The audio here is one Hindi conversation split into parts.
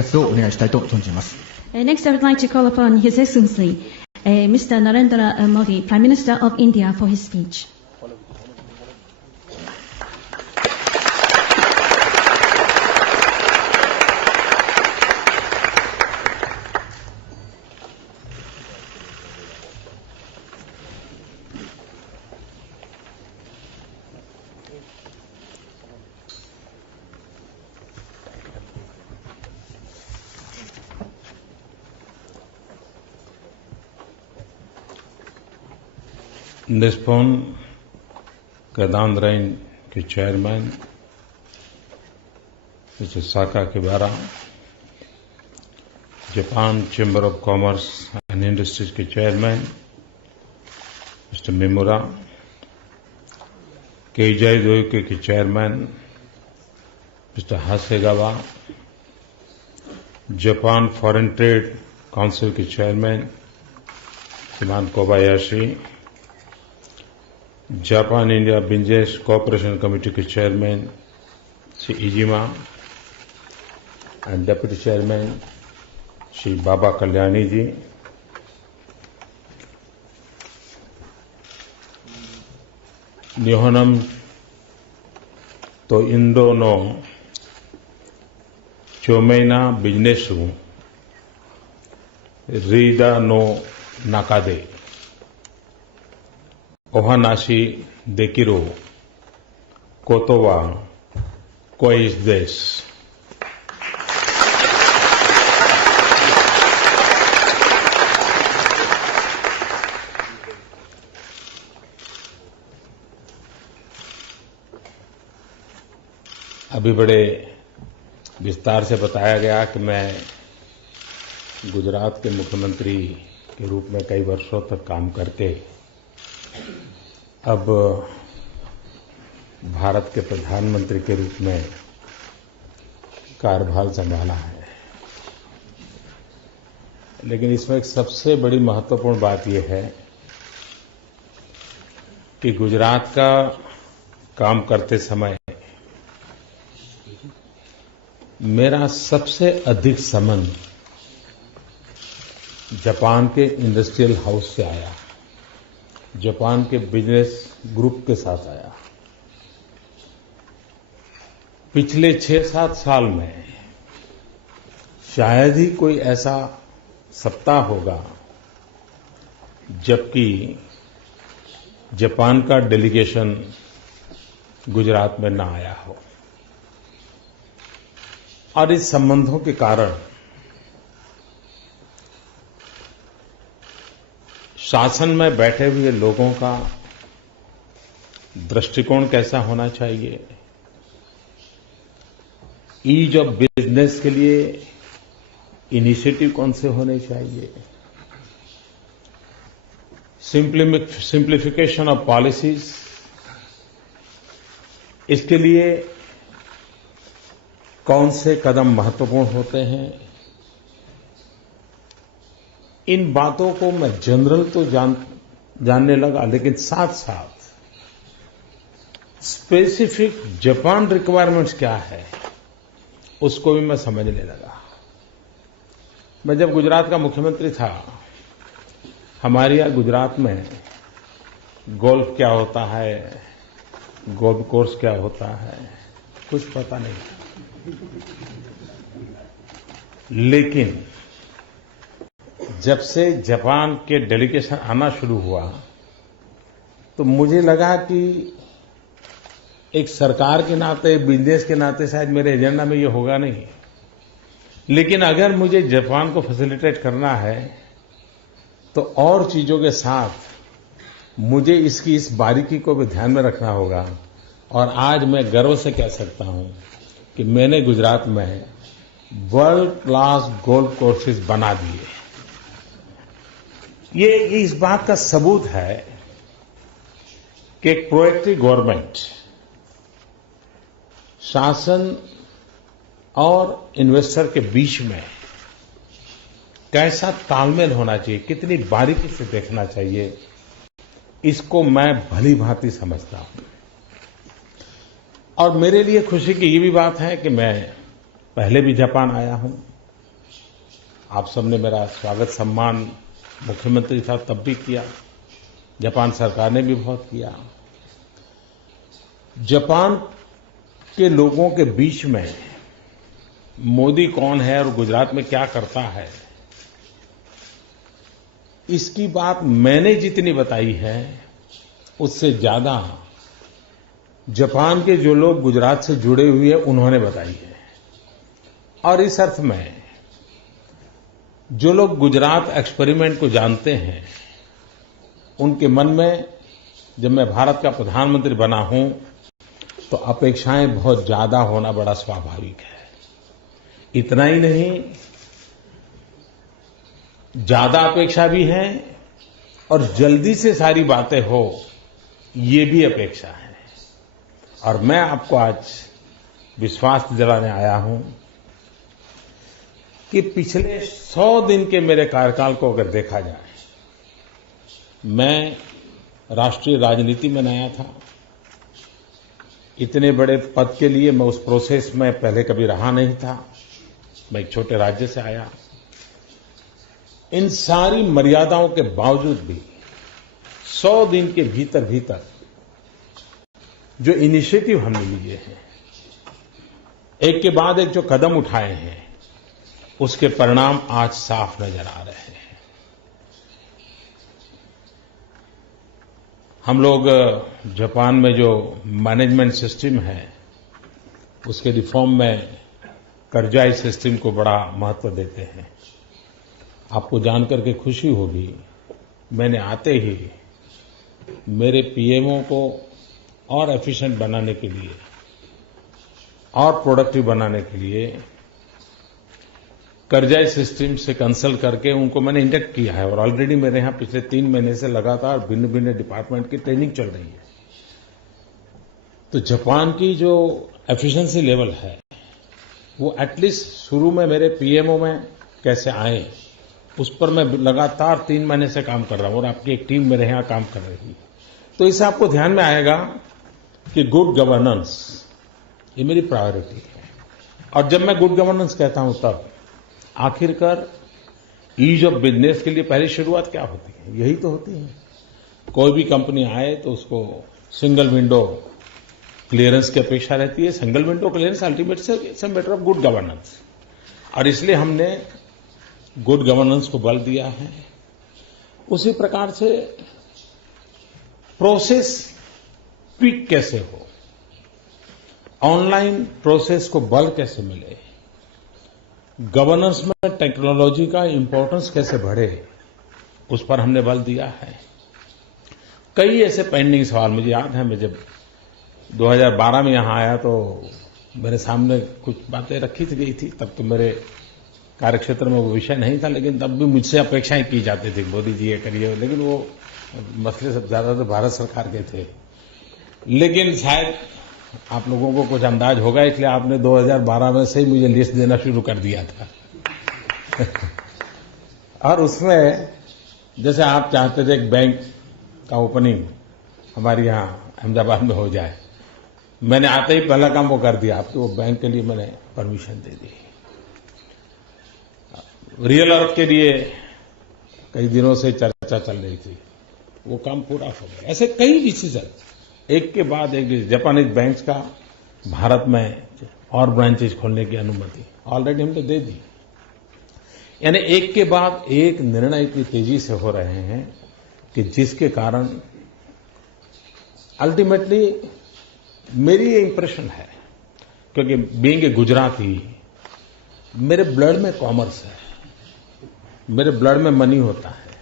発をお願いしたいと存じます。Next, I would like to call upon His Excellency, Mr. Narendra Modi, Prime Minister of India, for his speech. Nippon Keidanren के chairman mister Sakakibara, Japan chamber of commerce and industries के chairman mister Mimura, Keizai Doyukai के chairman mister Hasegawa, Japan foreign trade council के चेयरमैन श्रीमान Kobayashi, Japan India business cooperation committee के chairman Shri Iijima and deputy chairman Shri Baba Kalyani ji, निहोनम तो इंडो नो चोमेना बिजनेसु रीदा नो नाकादे ओहानाशी देकिरो कोतोवा कोइस देश। अभी बड़े विस्तार से बताया गया कि मैं गुजरात के मुख्यमंत्री के रूप में कई वर्षों तक काम करके अब भारत के प्रधानमंत्री के रूप में कार्यभार संभाला है। लेकिन इसमें एक सबसे बड़ी महत्वपूर्ण बात यह है कि गुजरात का काम करते समय मेरा सबसे अधिक संबंध जापान के इंडस्ट्रियल हाउस से आया, जापान के बिजनेस ग्रुप के साथ आया। पिछले 6-7 साल में शायद ही कोई ऐसा सप्ताह होगा जबकि जापान का डेलीगेशन गुजरात में न आया हो। और इस संबंधों के कारण शासन में बैठे हुए लोगों का दृष्टिकोण कैसा होना चाहिए, ईज ऑफ बिजनेस के लिए इनिशिएटिव कौन से होने चाहिए, सिंप्लीफिकेशन ऑफ पॉलिसीज, इसके लिए कौन से कदम महत्वपूर्ण होते हैं, इन बातों को मैं जनरल तो जानने लगा, लेकिन साथ साथ स्पेसिफिक जापान रिक्वायरमेंट्स क्या है उसको भी मैं समझने लगा। मैं जब गुजरात का मुख्यमंत्री था, हमारे यहां गुजरात में गोल्फ क्या होता है, गोल्फ कोर्स क्या होता है, कुछ पता नहीं। लेकिन जब से जापान के डेलीगेशन आना शुरू हुआ तो मुझे लगा कि एक सरकार के नाते, बिजनेस के नाते शायद मेरे एजेंडा में ये होगा नहीं, लेकिन अगर मुझे जापान को फैसिलिटेट करना है तो और चीजों के साथ मुझे इसकी इस बारीकी को भी ध्यान में रखना होगा। और आज मैं गर्व से कह सकता हूं कि मैंने गुजरात में वर्ल्ड क्लास गोल्फ कोर्सेज बना दिए। ये इस बात का सबूत है कि एक प्रोएक्टिव गवर्नमेंट, शासन और इन्वेस्टर के बीच में कैसा तालमेल होना चाहिए, कितनी बारीकी से देखना चाहिए, इसको मैं भली भांति समझता हूं। और मेरे लिए खुशी की ये भी बात है कि मैं पहले भी जापान आया हूं, आप सबने मेरा स्वागत सम्मान मुख्यमंत्री साहब तब भी किया, जापान सरकार ने भी बहुत किया। जापान के लोगों के बीच में मोदी कौन है और गुजरात में क्या करता है, इसकी बात मैंने जितनी बताई है उससे ज्यादा जापान के जो लोग गुजरात से जुड़े हुए हैं उन्होंने बताई है। और इस अर्थ में जो लोग गुजरात एक्सपेरिमेंट को जानते हैं उनके मन में जब मैं भारत का प्रधानमंत्री बना हूं तो अपेक्षाएं बहुत ज्यादा होना बड़ा स्वाभाविक है। इतना ही नहीं, ज्यादा अपेक्षा भी है और जल्दी से सारी बातें हो, ये भी अपेक्षा है। और मैं आपको आज विश्वास दिलाने आया हूं कि पिछले 100 दिन के मेरे कार्यकाल को अगर देखा जाए, मैं राष्ट्रीय राजनीति में नया था। इतने बड़े पद के लिए मैं उस प्रोसेस में पहले कभी रहा नहीं था। मैं एक छोटे राज्य से आया। इन सारी मर्यादाओं के बावजूद भी 100 दिन के भीतर भीतर जो इनिशिएटिव हमने लिए हैं, एक के बाद एक जो कदम उठाए हैं, उसके परिणाम आज साफ नजर आ रहे हैं। हम लोग जापान में जो मैनेजमेंट सिस्टम है उसके रिफॉर्म में कर्जाई सिस्टम को बड़ा महत्व देते हैं। आपको जानकर के खुशी होगी, मैंने आते ही मेरे पीएमओ को और एफिशिएंट बनाने के लिए और प्रोडक्टिव बनाने के लिए कर्जाई सिस्टम से कंसल्ट करके उनको मैंने इंडक्ट किया है। और ऑलरेडी मेरे यहां पिछले 3 महीने से लगातार भिन्न भिन्न डिपार्टमेंट की ट्रेनिंग चल रही है। तो जापान की जो एफिशिएंसी लेवल है वो एटलीस्ट शुरू में मेरे पीएमओ में कैसे आए, उस पर मैं लगातार 3 महीने से काम कर रहा हूं और आपकी एक टीम मेरे यहां काम कर रही है। तो इससे आपको ध्यान में आएगा कि गुड गवर्नेंस ये मेरी प्रायोरिटी है। और जब मैं गुड गवर्नेंस कहता हूं तब आखिरकार ईज ऑफ बिजनेस के लिए पहली शुरुआत क्या होती है? यही तो होती है। कोई भी कंपनी आए तो उसको सिंगल विंडो क्लियरेंस की अपेक्षा रहती है। Single window clearance ultimately it's a matter of good governance. और इसलिए हमने गुड गवर्नेंस को बल दिया है। उसी प्रकार से प्रोसेस क्विक कैसे हो, ऑनलाइन प्रोसेस को बल कैसे मिले, गवर्नेंस में टेक्नोलॉजी का इंपॉर्टेंस कैसे बढ़े, उस पर हमने बल दिया है। कई ऐसे पेंडिंग सवाल मुझे याद है, मैं जब 2012 में यहां आया तो मेरे सामने कुछ बातें रखी गई थी। तब तो मेरे कार्यक्षेत्र में वो विषय नहीं था, लेकिन तब भी मुझसे अपेक्षाएं की जाती थी, मोदी जी ये करिए। लेकिन वो मसले सब ज्यादातर भारत सरकार के थे। लेकिन शायद आप लोगों को कुछ अंदाज होगा, इसलिए आपने 2012 में से ही मुझे लिस्ट देना शुरू कर दिया था। और उसमें जैसे आप चाहते थे एक बैंक का ओपनिंग हमारे यहां अहमदाबाद में हो जाए, मैंने आते ही पहला काम वो कर दिया, आपके वो बैंक के लिए मैंने परमिशन दे दी। रियल अर्थ के लिए कई दिनों से चर्चा चल रही थी, वो काम पूरा हो गया। ऐसे कई डिसीजन एक के बाद एक। जापानीज बैंक्स का भारत में और ब्रांचेज खोलने की अनुमति ऑलरेडी हमने दे दी। यानी एक के बाद एक निर्णय इतनी तेजी से हो रहे हैं कि जिसके कारण अल्टीमेटली मेरी ये इंप्रेशन है, क्योंकि बीइंग ए गुजराती मेरे ब्लड में कॉमर्स है, मेरे ब्लड में मनी होता है,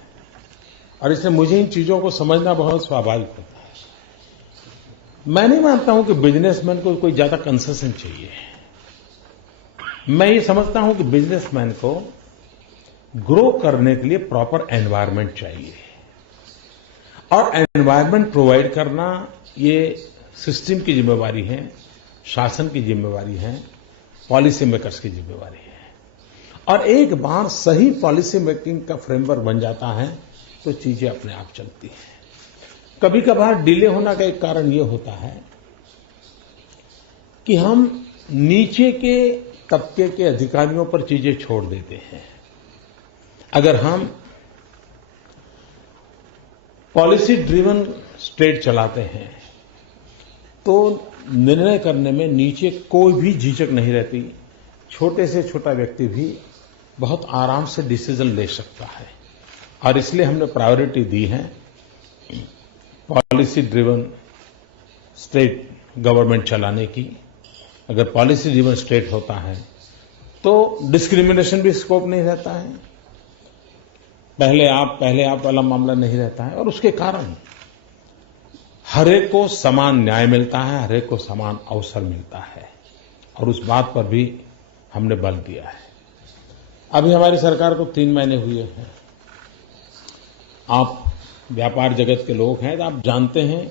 और इसलिए मुझे इन चीजों को समझना बहुत स्वाभाविक होता है। मैं नहीं मानता हूं कि बिजनेसमैन को कोई ज्यादा कंसेशन चाहिए। मैं ये समझता हूं कि बिजनेसमैन को ग्रो करने के लिए प्रॉपर एनवायरनमेंट चाहिए, और एनवायरनमेंट प्रोवाइड करना ये सिस्टम की जिम्मेवारी है, शासन की जिम्मेवारी है, पॉलिसी मेकर्स की जिम्मेवारी है। और एक बार सही पॉलिसी मेकिंग का फ्रेमवर्क बन जाता है तो चीजें अपने आप चलती हैं। कभी कभार डिले होने का एक कारण ये होता है कि हम नीचे के तबके के अधिकारियों पर चीजें छोड़ देते हैं। अगर हम पॉलिसी ड्रिवन स्टेट चलाते हैं तो निर्णय करने में नीचे कोई भी झिझक नहीं रहती। छोटे से छोटा व्यक्ति भी बहुत आराम से डिसीजन ले सकता है और इसलिए हमने प्रायोरिटी दी है पॉलिसी ड्रिवन स्टेट गवर्नमेंट चलाने की। अगर पॉलिसी ड्रिवन स्टेट होता है तो डिस्क्रिमिनेशन भी स्कोप नहीं रहता है, पहले आप वाला मामला नहीं रहता है और उसके कारण हर एक को समान न्याय मिलता है, हर एक को समान अवसर मिलता है और उस बात पर भी हमने बल दिया है। अभी हमारी सरकार को 3 महीने हुए हैं। आप व्यापार जगत के लोग हैं तो आप जानते हैं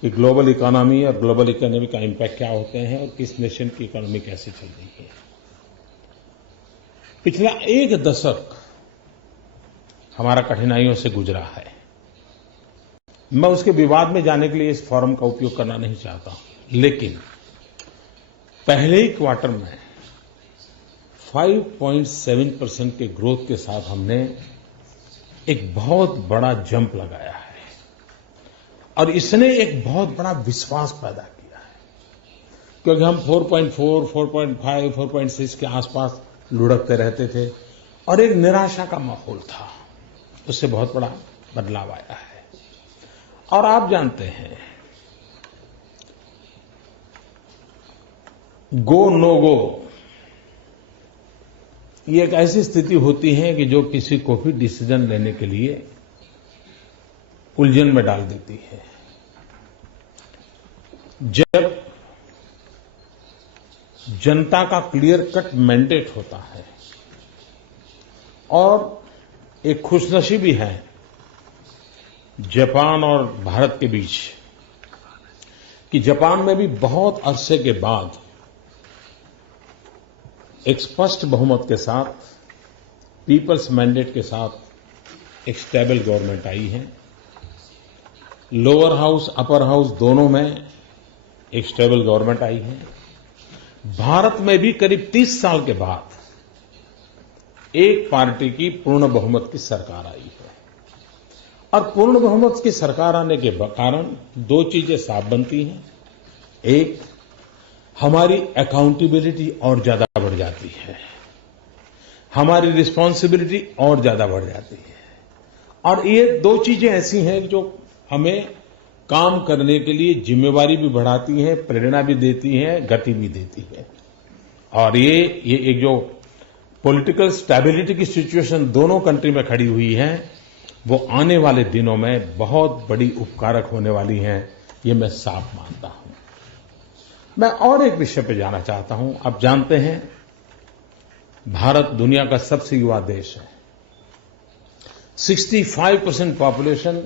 कि ग्लोबल इकोनॉमी और ग्लोबल इकोनॉमी का इम्पैक्ट क्या होते हैं और किस नेशन की इकोनॉमी कैसे चल रही है। पिछला 1 दशक हमारा कठिनाइयों से गुजरा है। मैं उसके विवाद में जाने के लिए इस फोरम का उपयोग करना नहीं चाहता हूं, लेकिन पहले ही क्वार्टर में 5.7% के ग्रोथ के साथ हमने एक बहुत बड़ा जंप लगाया है और इसने एक बहुत बड़ा विश्वास पैदा किया है, क्योंकि हम 4.4, 4.5, 4.6 के आसपास लुढ़कते रहते थे और एक निराशा का माहौल था। उससे बहुत बड़ा बदलाव आया है और आप जानते हैं गो नो गो ये एक ऐसी स्थिति होती है कि जो किसी को भी डिसीजन लेने के लिए उलझन में डाल देती है। जब जनता का क्लियर कट मैंडेट होता है और एक खुशनसीबी है जापान और भारत के बीच कि जापान में भी बहुत अरसे के बाद एक स्पष्ट बहुमत के साथ पीपल्स मैंडेट के साथ एक स्टेबल गवर्नमेंट आई है। लोअर हाउस अपर हाउस दोनों में एक स्टेबल गवर्नमेंट आई है। भारत में भी करीब 30 साल के बाद एक पार्टी की पूर्ण बहुमत की सरकार आई है और पूर्ण बहुमत की सरकार आने के कारण 2 चीजें साफ बनती हैं। एक, हमारी अकाउंटेबिलिटी और ज्यादा बढ़ जाती है, हमारी रिस्पांसिबिलिटी और ज्यादा बढ़ जाती है और ये 2 चीजें ऐसी हैं जो हमें काम करने के लिए जिम्मेवारी भी बढ़ाती हैं, प्रेरणा भी देती हैं, गति भी देती है। और ये एक जो पॉलिटिकल स्टेबिलिटी की सिचुएशन दोनों कंट्री में खड़ी हुई है वो आने वाले दिनों में बहुत बड़ी उपकारक होने वाली है, ये मैं साफ मानता हूं। मैं और एक विषय पे जाना चाहता हूं। आप जानते हैं भारत दुनिया का सबसे युवा देश है। 65% पॉपुलेशन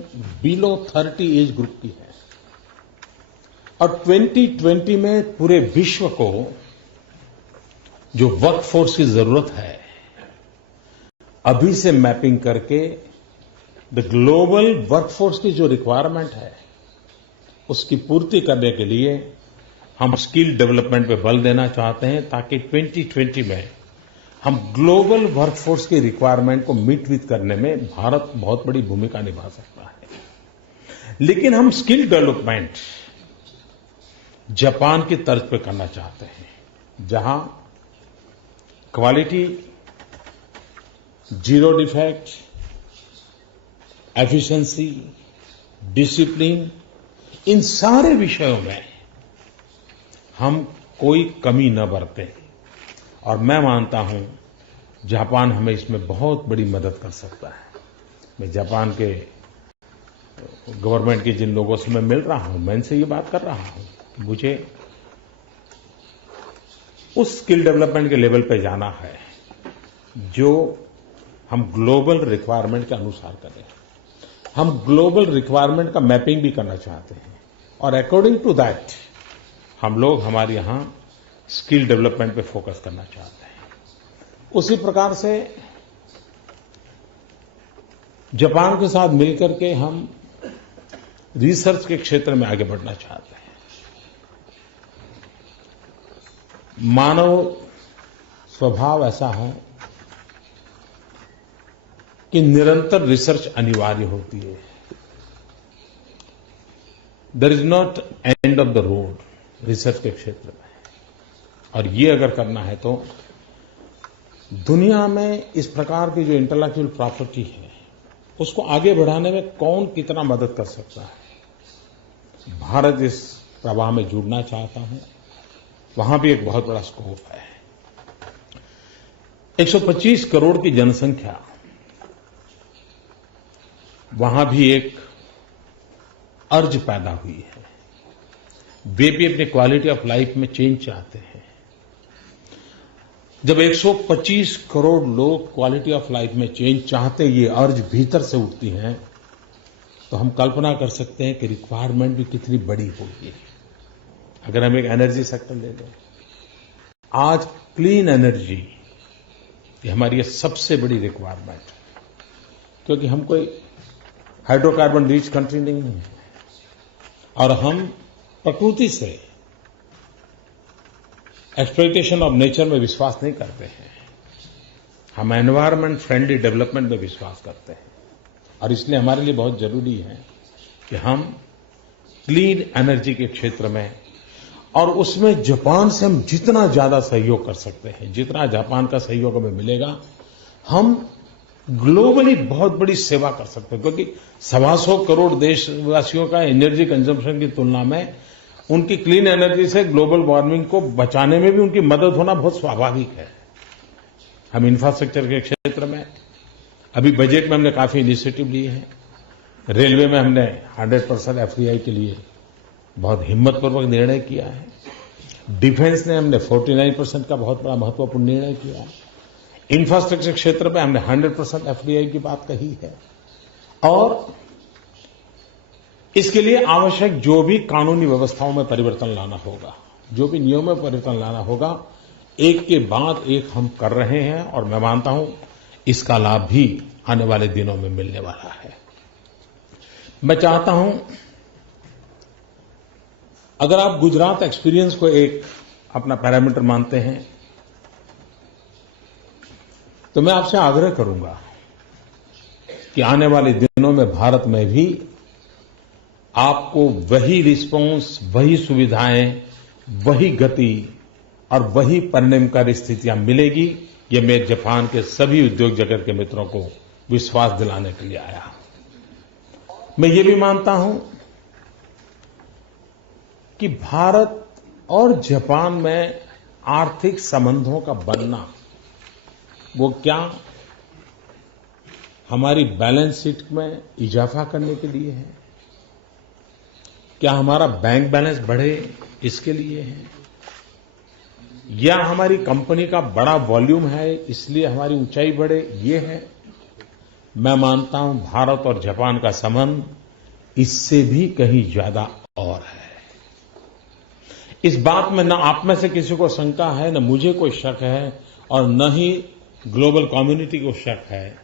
बिलो 30 एज ग्रुप की है और 2020 में पूरे विश्व को जो वर्कफोर्स की जरूरत है अभी से मैपिंग करके द ग्लोबल वर्कफोर्स की जो रिक्वायरमेंट है उसकी पूर्ति करने के लिए हम स्किल डेवलपमेंट पे बल देना चाहते हैं ताकि 2020 में हम ग्लोबल वर्कफोर्स की रिक्वायरमेंट को मीट विथ करने में भारत बहुत बड़ी भूमिका निभा सकता है। लेकिन हम स्किल डेवलपमेंट जापान की तर्ज पे करना चाहते हैं, जहां quality, zero defect, efficiency, discipline, इन सारे विषयों में हम कोई कमी न बरतें और मैं मानता हूं जापान हमें इसमें बहुत बड़ी मदद कर सकता है। मैं जापान के गवर्नमेंट के जिन लोगों से मैं मिल रहा हूं, मैं इनसे ये बात कर रहा हूं कि मुझे उस स्किल डेवलपमेंट के लेवल पे जाना है जो हम ग्लोबल रिक्वायरमेंट के अनुसार करें। हम ग्लोबल रिक्वायरमेंट का मैपिंग भी करना चाहते हैं और अकॉर्डिंग टू दैट हम लोग हमारे यहां स्किल डेवलपमेंट पे फोकस करना चाहते हैं। उसी प्रकार से जापान के साथ मिलकर के हम रिसर्च के क्षेत्र में आगे बढ़ना चाहते हैं। मानव स्वभाव ऐसा है कि निरंतर रिसर्च अनिवार्य होती है। There is not end of the road research के क्षेत्र में, और ये अगर करना है तो दुनिया में इस प्रकार की जो इंटेलेक्चुअल प्रॉपर्टी है उसको आगे बढ़ाने में कौन कितना मदद कर सकता है। भारत इस प्रवाह में जुड़ना चाहता हूं, वहां भी एक बहुत बड़ा स्कोप है। 125 करोड़ की जनसंख्या, वहां भी एक अर्ज पैदा हुई है। वे भी अपनी क्वालिटी ऑफ लाइफ में चेंज चाहते हैं। जब 125 करोड़ लोग क्वालिटी ऑफ लाइफ में चेंज चाहते, ये अर्ज भीतर से उठती हैं, तो हम कल्पना कर सकते हैं कि रिक्वायरमेंट भी कितनी बड़ी होगी। अगर हम एक एनर्जी सेक्टर ले लें, आज क्लीन एनर्जी ये हमारी सबसे बड़ी रिक्वायरमेंट है, क्योंकि हम कोई हाइड्रोकार्बन रिच कंट्री नहीं है और हम प्रकृति से एक्सप्लॉयटेशन ऑफ नेचर में विश्वास नहीं करते हैं। हम एनवायरनमेंट फ्रेंडली डेवलपमेंट में विश्वास करते हैं, और इसलिए हमारे लिए बहुत जरूरी है कि हम क्लीन एनर्जी के क्षेत्र में, और उसमें जापान से हम जितना ज्यादा सहयोग कर सकते हैं, जितना जापान का सहयोग हमें मिलेगा, हम ग्लोबली बहुत बड़ी सेवा कर सकते हैं। क्योंकि 125 करोड़ देशवासियों का एनर्जी कंजम्पशन की तुलना में उनकी क्लीन एनर्जी से ग्लोबल वार्मिंग को बचाने में भी उनकी मदद होना बहुत स्वाभाविक है। हम इंफ्रास्ट्रक्चर के क्षेत्र में अभी बजट में हमने काफी इनिशिएटिव लिए हैं। रेलवे में हमने 100% एफडीआई के लिए बहुत हिम्मतपूर्वक निर्णय किया है। डिफेंस ने हमने 49% का बहुत बड़ा महत्वपूर्ण निर्णय किया है। इंफ्रास्ट्रक्चर क्षेत्र में हमने 100% एफडीआई की बात कही है, और इसके लिए आवश्यक जो भी कानूनी व्यवस्थाओं में परिवर्तन लाना होगा, जो भी नियमों में परिवर्तन लाना होगा, एक के बाद एक हम कर रहे हैं, और मैं मानता हूं इसका लाभ भी आने वाले दिनों में मिलने वाला है। मैं चाहता हूं, अगर आप गुजरात एक्सपीरियंस को एक अपना पैरामीटर मानते हैं, तो मैं आपसे आग्रह करूंगा कि आने वाले दिनों में भारत में भी आपको वही रिस्पांस, वही सुविधाएं, वही गति और वही परिणामकारी स्थितियां मिलेगी। ये मैं जापान के सभी उद्योग जगत के मित्रों को विश्वास दिलाने के लिए आया। मैं ये भी मानता हूं कि भारत और जापान में आर्थिक संबंधों का बनना, वो क्या हमारी बैलेंस शीट में इजाफा करने के लिए है, क्या हमारा बैंक बैलेंस बढ़े इसके लिए है, या हमारी कंपनी का बड़ा वॉल्यूम है इसलिए हमारी ऊंचाई बढ़े, ये है। मैं मानता हूं भारत और जापान का संबंध इससे भी कहीं ज्यादा और है। इस बात में न आप में से किसी को शंका है, न मुझे कोई शक है, और न ही ग्लोबल कम्युनिटी को शक है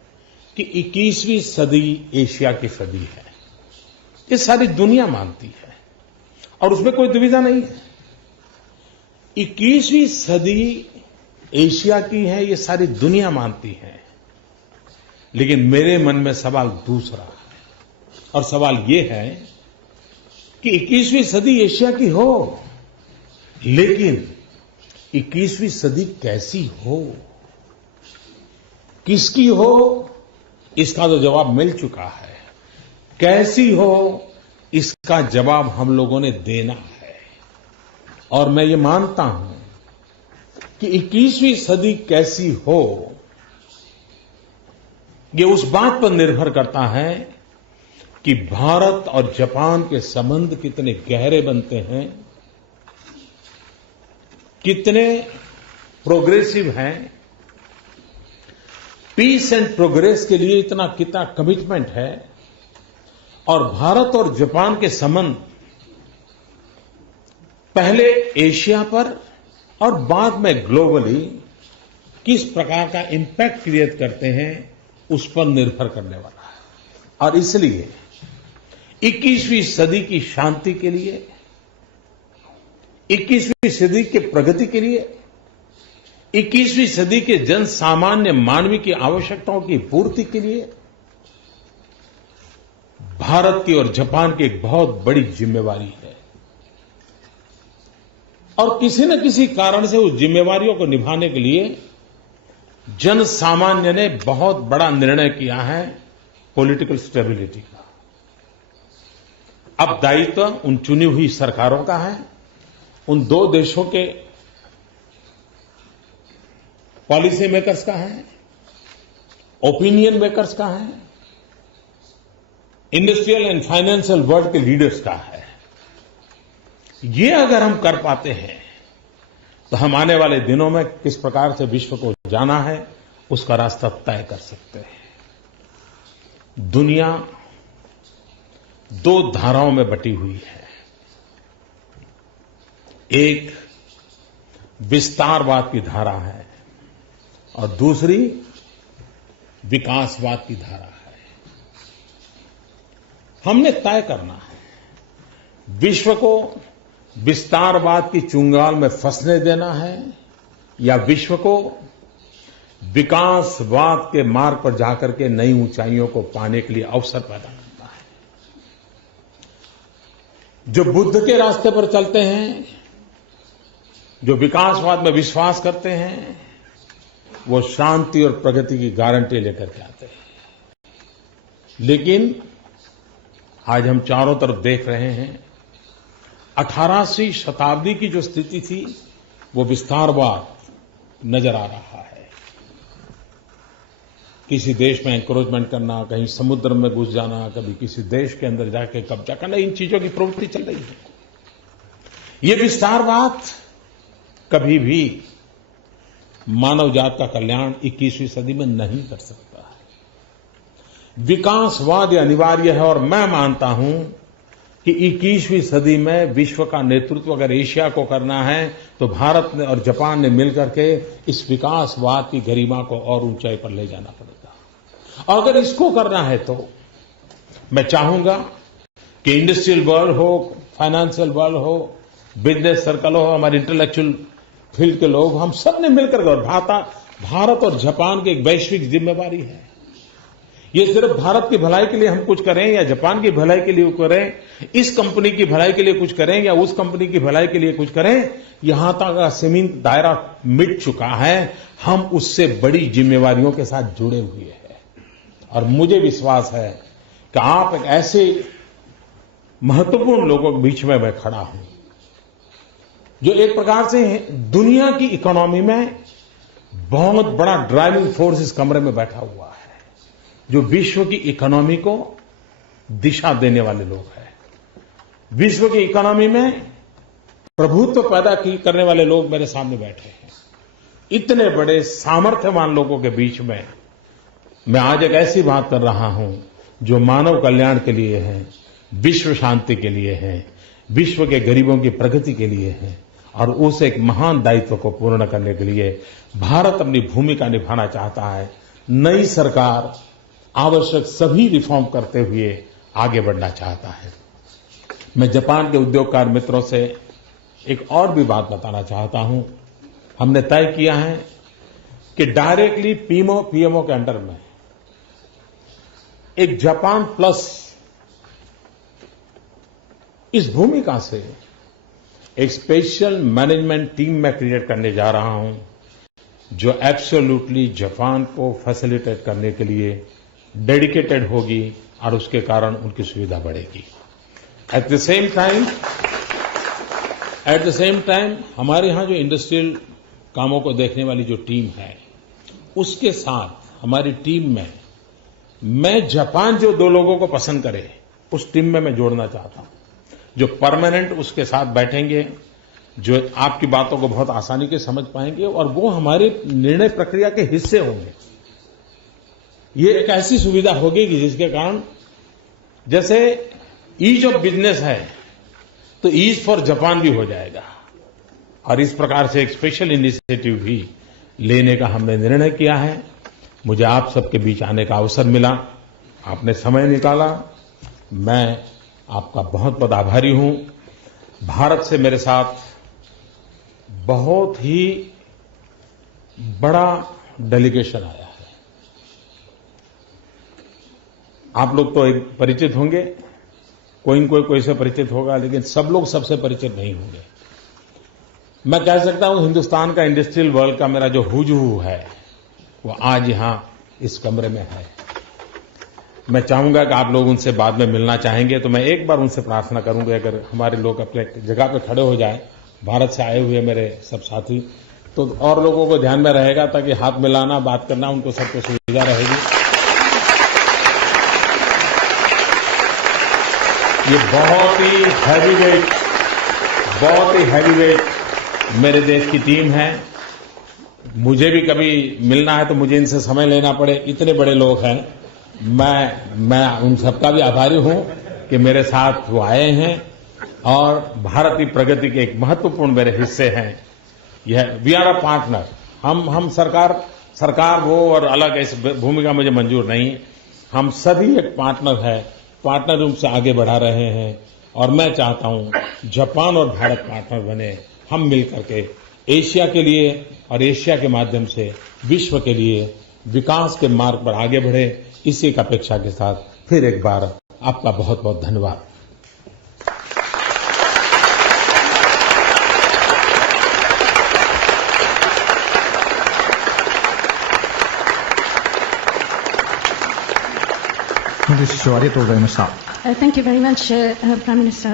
कि 21वीं सदी एशिया की सदी है। ये सारी दुनिया मानती है और उसमें कोई दुविधा नहीं है। 21वीं सदी एशिया की है, ये सारी दुनिया मानती है। लेकिन मेरे मन में सवाल दूसरा है, और सवाल ये है कि 21वीं सदी एशिया की हो, लेकिन 21वीं सदी कैसी हो, किसकी हो, इसका तो जवाब मिल चुका है। कैसी हो, इसका जवाब हम लोगों ने देना है। और मैं ये मानता हूं कि 21वीं सदी कैसी हो, ये उस बात पर निर्भर करता है कि भारत और जापान के संबंध कितने गहरे बनते हैं, कितने प्रोग्रेसिव हैं, पीस एंड प्रोग्रेस के लिए कितना कमिटमेंट है, और भारत और जापान के संबंध पहले एशिया पर और बाद में ग्लोबली किस प्रकार का इंपैक्ट क्रिएट करते हैं, उस पर निर्भर करने वाला है। और इसलिए 21वीं सदी की शांति के लिए, 21वीं सदी के प्रगति के लिए 21वीं सदी के जन सामान्य मानवी की आवश्यकताओं की पूर्ति के लिए भारत की और जापान की एक बहुत बड़ी जिम्मेवारी है और किसी न किसी कारण से उस जिम्मेवारियों को निभाने के लिए जन सामान्य ने बहुत बड़ा निर्णय किया है पॉलिटिकल स्टेबिलिटी का। अब दायित्व उन चुनी हुई सरकारों का है, उन दो देशों के पॉलिसी मेकर्स का है, ओपिनियन मेकर्स का है, इंडस्ट्रियल एंड फाइनेंशियल वर्ल्ड के लीडर्स का है। ये अगर हम कर पाते हैं तो हम आने वाले दिनों में किस प्रकार से विश्व को जाना है उसका रास्ता तय कर सकते हैं। दुनिया दो धाराओं में बटी हुई है, एक विस्तारवाद की धारा है और दूसरी विकासवाद की धारा है। हमने तय करना है विश्व को विस्तारवाद की चुंगाल में फंसने देना है या विश्व को विकासवाद के मार्ग पर जाकर के नई ऊंचाइयों को पाने के लिए अवसर पैदा करना है। जो बुद्ध के रास्ते पर चलते हैं, जो विकासवाद में विश्वास करते हैं, वो शांति और प्रगति की गारंटी लेकर के आते हैं। लेकिन आज हम चारों तरफ देख रहे हैं 18वीं शताब्दी की जो स्थिति थी वो विस्तारवाद नजर आ रहा है। किसी देश में एंक्रोचमेंट करना, कहीं समुद्र में घुस जाना, कभी किसी देश के अंदर जाके कब्जा करना, इन चीजों की प्रवृत्ति चल रही है। ये विस्तारवाद कभी भी मानव जात का कल्याण 21वीं सदी में नहीं कर सकता है। विकासवाद अनिवार्य है और मैं मानता हूं कि 21वीं सदी में विश्व का नेतृत्व अगर एशिया को करना है तो भारत ने और जापान ने मिलकर के इस विकासवाद की गरिमा को और ऊंचाई पर ले जाना पड़ेगा। और अगर इसको करना है तो मैं चाहूंगा कि इंडस्ट्रियल वर्ल्ड हो, फाइनेंशियल वर्ल्ड हो, बिजनेस सर्कल हो, हमारे इंटेलेक्चुअल फील्ड के लोग, हम सब ने मिलकर भारत और जापान की एक वैश्विक जिम्मेवारी है। ये सिर्फ भारत की भलाई के लिए हम कुछ करें या जापान की भलाई के लिए करें, इस कंपनी की भलाई के लिए कुछ करें या उस कंपनी की भलाई के लिए कुछ करें, यहां तक का सीमित दायरा मिट चुका है। हम उससे बड़ी जिम्मेवारियों के साथ जुड़े हुए हैं और मुझे विश्वास है कि आप एक ऐसे महत्वपूर्ण लोगों के बीच में मैं खड़ा हूं जो एक प्रकार से दुनिया की इकोनॉमी में बहुत बड़ा ड्राइविंग फोर्स इस कमरे में बैठा हुआ है, जो विश्व की इकोनॉमी को दिशा देने वाले लोग हैं। विश्व की इकोनॉमी में प्रभुत्व पैदा करने वाले लोग मेरे सामने बैठे हैं। इतने बड़े सामर्थ्यवान लोगों के बीच में मैं आज एक ऐसी बात कर रहा हूं जो मानव कल्याण के लिए है, विश्व शांति के लिए है, विश्व के गरीबों की प्रगति के लिए है और उस एक महान दायित्व को पूर्ण करने के लिए भारत अपनी भूमिका निभाना चाहता है। नई सरकार आवश्यक सभी रिफॉर्म करते हुए आगे बढ़ना चाहता है। मैं जापान के उद्योगकार मित्रों से एक और भी बात बताना चाहता हूं। हमने तय किया है कि डायरेक्टली पीएमओ के अंडर में एक जापान प्लस इस भूमिका से एक स्पेशल मैनेजमेंट टीम मैं क्रिएट करने जा रहा हूं जो एब्सोल्युटली जापान को फैसिलिटेट करने के लिए डेडिकेटेड होगी और उसके कारण उनकी सुविधा बढ़ेगी। एट द सेम टाइम हमारे यहां जो इंडस्ट्रियल कामों को देखने वाली जो टीम है उसके साथ हमारी टीम में मैं जापान जो दो लोगों को पसंद करे उस टीम में मैं जोड़ना चाहता हूं, जो परमानेंट उसके साथ बैठेंगे, जो आपकी बातों को बहुत आसानी से समझ पाएंगे और वो हमारे निर्णय प्रक्रिया के हिस्से होंगे। ये एक ऐसी सुविधा होगी कि जिसके कारण जैसे ईज ऑफ बिजनेस है तो ईज फॉर जापान भी हो जाएगा और इस प्रकार से एक स्पेशल इनिशिएटिव भी लेने का हमने निर्णय किया है। मुझे आप सबके बीच आने का अवसर मिला, आपने समय निकाला, मैं आपका बहुत बहुत आभारी हूं। भारत से मेरे साथ बहुत ही बड़ा डेलीगेशन आया है। आप लोग तो एक परिचित होंगे, कोई से परिचित होगा, लेकिन सब लोग सबसे परिचित नहीं होंगे। मैं कह सकता हूं हिंदुस्तान का इंडस्ट्रियल वर्ल्ड का मेरा जो हुजहू है वो आज यहां इस कमरे में है। मैं चाहूंगा कि आप लोग उनसे बाद में मिलना चाहेंगे तो मैं एक बार उनसे प्रार्थना करूंगा, अगर हमारे लोग अपने जगह पे खड़े हो जाए, भारत से आए हुए मेरे सब साथी, तो और लोगों को ध्यान में रहेगा, ताकि हाथ मिलाना, बात करना उनको सबको सुविधा रहेगी। ये बहुत ही हैवीवेट मेरे देश की टीम है। मुझे भी कभी मिलना है तो मुझे इनसे समय लेना पड़े, इतने बड़े लोग हैं। मैं उन सबका भी आभारी हूं कि मेरे साथ वो आए हैं और भारत की प्रगति के एक महत्वपूर्ण मेरे हिस्से हैं। यह वी आर अ पार्टनर। हम सरकार वो और अलग इस भूमिका मुझे मंजूर नहीं। हम सभी एक पार्टनर है, पार्टनर रूप से आगे बढ़ा रहे हैं और मैं चाहता हूं जापान और भारत पार्टनर बने। हम मिलकर के एशिया के लिए और एशिया के माध्यम से विश्व के लिए विकास के मार्ग पर आगे बढ़े। इसी एक अपेक्षा के साथ फिर एक बार आपका बहुत बहुत धन्यवाद।モディ首相ありがとうございました。Thank you very much, Prime Minister.